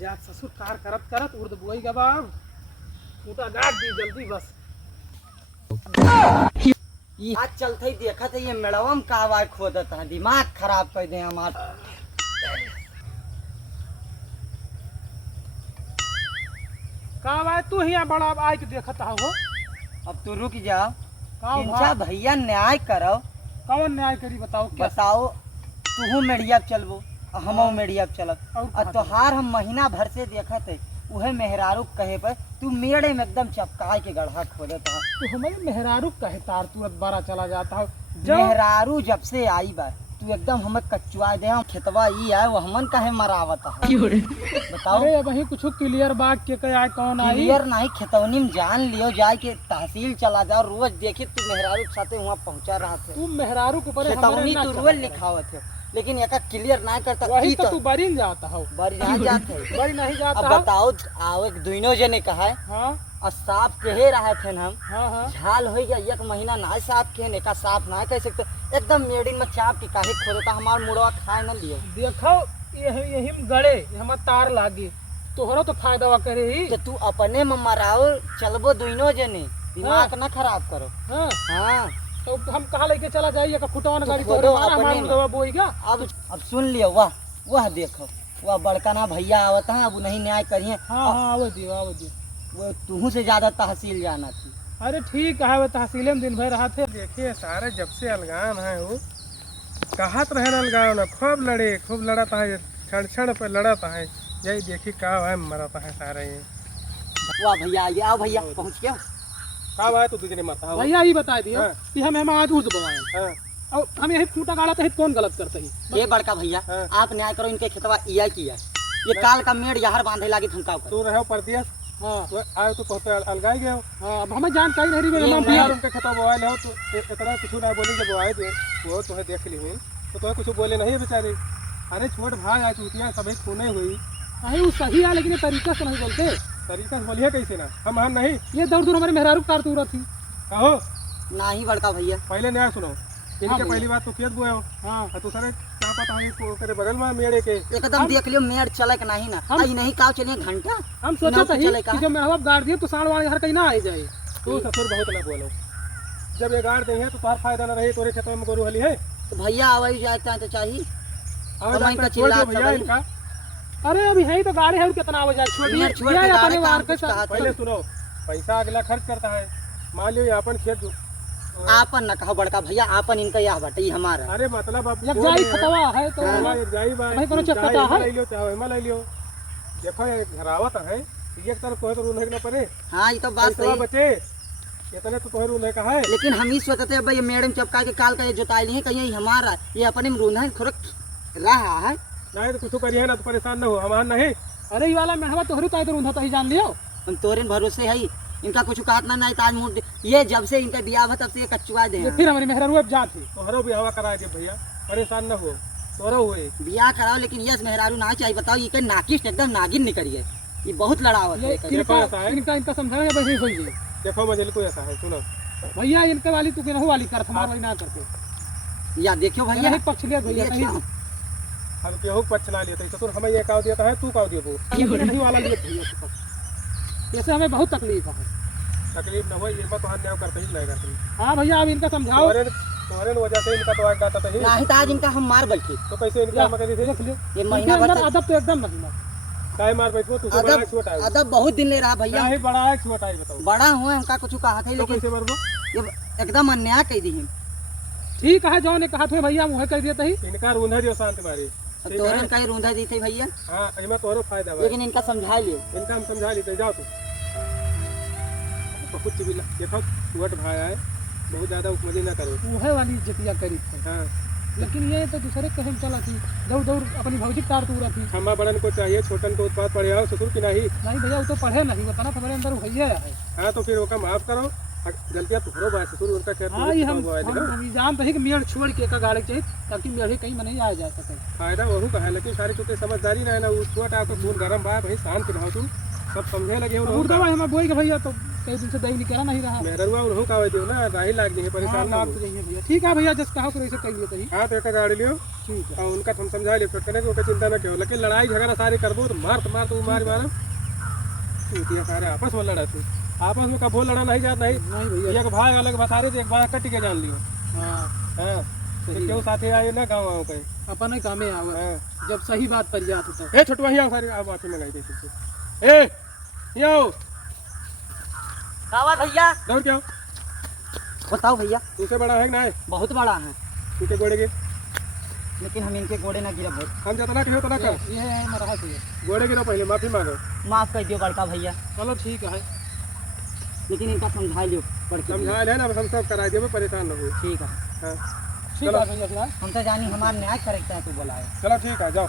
जा ससुर कार करत करत उर्द बुआई का बाब खूटा गाड़ दी जल्दी बस। आज चलते ही देखा था ये मेड़वम का आवाज खोदत है, दिमाग खराब कर दे हमारा। का बात तू ही बड़ा आय के देखत हो। अब तू रुक जाओ, का भैया न्याय करो। कौन न्याय करी बताओ क्या? बताओ तू मेड़िया चलबो हम मेड़िया चलत और तोहार हम महीना भर से देखत है उहे मेहरारू कहे पर तू मेड़े में एकदम चपकाए के गड्ढा खोदत है। तो हमारे मेहरारू कहे तार तुरंत बारा चला जाता है। मेहरारू जब से आई बार तू एकदम हमें कचुआ दे, हम खेतवा ई है वो हमन कहे मरावत है। बताओ अरे वही कुछ क्लियर बात के कहे कौन आई? क्लियर नहीं, खेतवनी में जान लियो जाए के तहसील चला जाओ। रोज देखी तू मेहरारू के साथे वहाँ पहुँचा रहा थे। तू मेहरारू के ऊपर खेतवनी तू रोज लिखावत है लेकिन एक क्लियर नहीं करता। वही तो तू बरी जाता हो। बरी नहीं जाते बरी नहीं जाता। अब बताओ आओ दोनों जने कहा है। हाँ और साफ कहे रहे थे हम। हाँ झाल हो गया एक महीना ना साफ के ने का साफ ना कह सकते एकदम मेडिन में चाप के काहे खोदता हमार मुड़वा खाए न लियो। देखो यही गड़े हम तार लागे तोहरा तो फायदा करे ही। तो तू अपने में मराओ चलबो दोनों जने, दिमाग ना खराब करो। हाँ हाँ तो हम कहाँ लेके चला जाइए का फुटवान गाड़ी तो तो अपने दवा बोएगा। अब सुन लियो वाह वह देखो वह बड़का ना भैया आवता है, अब नहीं न्याय करिए। हाँ हाँ आवो दियो आवो दियो। वो तुहू से ज्यादा तहसील जाना थी। अरे ठीक है वो तहसीले में दिन भर रहा थे। देखिए सारे जब से अलगान है वो कहत रहे अलगान है खूब लड़े खूब लड़ता है क्षण क्षण पर लड़ता है। यही देखी का है मरता है सारे ये। वाह भैया ये आओ भैया पहुँच गया। का भाई तो दूसरे माता भैया ही बता दिया कि हम आज उस बवाए और हम यही खूंटा गाड़ा तो कौन गलत करते ही। ये बड़का भैया आप न्याय करो, इनके खेतवा इया किया ये काल का मेड़ यार बांधे लागी धमकाओ तू रहो परदिया। हाँ आए तो पहुंचे अलगाई गए हो। हाँ अब हमें जानकारी नहीं रही हम बिहार उनके खेतवा बोआले हो तो इतना कुछ ना बोली जब बोआए थे वो तुम्हें देख ली हुई तो तुम्हें कुछ बोले नहीं बेचारे। अरे छोट भाई आज चूतियाँ सभी खूने हुई। अरे वो सही है लेकिन तरीका से नहीं बोलते। तरीका से बोलिए कैसे ना हम नहीं ये दौड़ दूर हमारे मेहरारू कार तूरा थी कहो नहीं बड़का भैया। पहले न्याय सुनो इनके पहली बात तो खेत बोए हो। हाँ तो सर क्या पता है तेरे बगल में मेरे के एकदम देख लियो मेड़ चले के नहीं ना आई नहीं का चलिए घंटा हम सोचा था कि जब मेरा बाप गाड़ दिए तो साढ़ वाले घर कहीं ना आ जाए। तू ससुर बहुत ना बोलो जब ये गाड़ देंगे तो तुम्हारा फायदा ना रहे तोरे खेतों में गोरू हली है तो भैया आवाज जाता है तो चाहिए भैया इनका। अरे अभी है तो गाड़ी है कितना आवाज पहले सुनो पैसा अगला खर्च करता है। मान लियो अपन खेत आपन न कहो बड़का भैया आपन इनका यह बटे हमारा। अरे मतलब अब जाई खतवा है तो जाई भाई कोनो चक्कता है ले लियो चाहे हम ले लियो। देखो ये घरावत है एक तरफ कोई तो रूल है ना परे। हां ये तो बात सही बचे इतने तो कोई रूल है का है। लेकिन हम ही सोचते हैं भाई मैडम चपका के काल का ये जोताई नहीं कहीं हमारा ये अपने में रूल है खुरक रहा है। नहीं तो कुछ करिए ना तो परेशान न हो हमार नहीं। अरे ये वाला मेहवा तोहरी तो इधर उन्धा तो ही जान लियो हम तोरे भरोसे है इनका कुछ कहत ना नहीं ताज मुंह ये जब से इनका बियाह हुआ तब से ये कचुआ दे। फिर हमारी मेहरारू अब जात है तोहरो बियाह करा दे भैया परेशान न हो तोहरो हुए बियाह कराओ लेकिन यस मेहरारू ना चाहिए। बताओ ये के नाकिश एकदम नागिन निकली है ये बहुत लड़ावत है। इनका समझाने बस होई गई। देखो मजल को ऐसा है सुनो भैया इनके वाली तू केनहु वाली कर हमार वाली ना करते या देखियो भैया पक्ष ले भैया हम केहू पक्ष ना लेते तो हमें ये काव देता है तू काव देबो नहीं वाला लिए भैया ऐसे हमें बहुत तकलीफ है। तकलीफ न हो ये मत हाथ न्याय करते ही लगेगा। हां भैया अब इनका समझाओ तोरे वजह से इनका तो आग गाता है नहीं तो आज इनका हम मार बैठे तो कैसे इनका हम कैसे देख लियो ये महीना भर अदब तो एकदम महीना काय मार बैठो तू बड़ा छोटा है अदब बहुत दिन ले रहा भैया नहीं बड़ा है छोटा है बताओ बड़ा हुआ उनका कुछ कहा था लेकिन कैसे मरबो ये एकदम अन्याय कह दी। ठीक है जो ने कहा थे भैया मुहे कह दिया ही इनका रूंधा दियो शांत मारे तोरन का रूंधा दी थे भैया। हां एमा तोरो फायदा है लेकिन इनका समझा लियो इनका हम समझा लेते जाओ तू बहुत भी देखो छोट भाई है बहुत ज्यादा उपमदी ना करो मुहे वाली इज्जतिया करी थे। हां लेकिन ये तो दूसरे कहीं चला थी दौड़ दौड़ अपनी भौजी तार तूरा थी। हमारा बड़न को चाहिए छोटन को उत्पाद पढ़े आओ ससुर की नहीं भैया वो तो पढ़े नहीं बताना तुम्हारे अंदर भैया है। हां तो फिर वो का माफ करो गलतियां तुहरो बात ससुर उनका खेत में हम जानते हैं कि मेड़ छोड़ के का गाड़ी चाहिए ताकि मेड़ कहीं में नहीं आ जा सके फायदा वहू का है लेकिन सारी चुके समझदारी रहे ना वो छोटा आपको खून गरम बा भाई शांत रहो तुम सब समझे लगे हो हम बोई के भैया तो कई दिन से दही निकला नहीं रहा। मेहरुआ उन्हों का दियो ना राही लाग जाएंगे परेशान ना हो। भैया ठीक है भैया, जस कहो करो ऐसे कहिए तही। हाँ तो एक गाड़ी लियो ठीक है और उनका तुम समझा लियो फिर कहने को चिंता ना करो, लेकिन लड़ाई झगड़ा सारी करबो तो मार मारो ये सारे आपस में लड़ा तू आपस में कबो लड़ा नहीं जात नहीं भैया। एक भाई अलग बसारे एक भाई कट के जान लियो। हाँ तो क्यों साथे आए ना गाँव आओ कहे अपन ही कामे आवे जब सही बात पर जात तो। ए छोटवा हिया सारी आप माफी मंगाई दे ए हिया कावा भैया दौड़ क्या बताओ भैया। तुमसे बड़ा है कि नहीं? बहुत बड़ा है तुझे गोड़े के लेकिन हम इनके गोड़े ना गिरा। हम जितना कहो उतना कर ये है मरहा चाहिए। गोड़े गिरो पहले माफी मांगो। माफ कर दियो बड़का भैया। चलो ठीक है लेकिन इनका समझा लियो समझा ले ना हम सब करा दियो परेशान न हो। ठीक है हाँ ठीक है भैया हम तो जानी हमारे न्याय करेक्ट है तू बोला है। चलो ठीक है जाओ।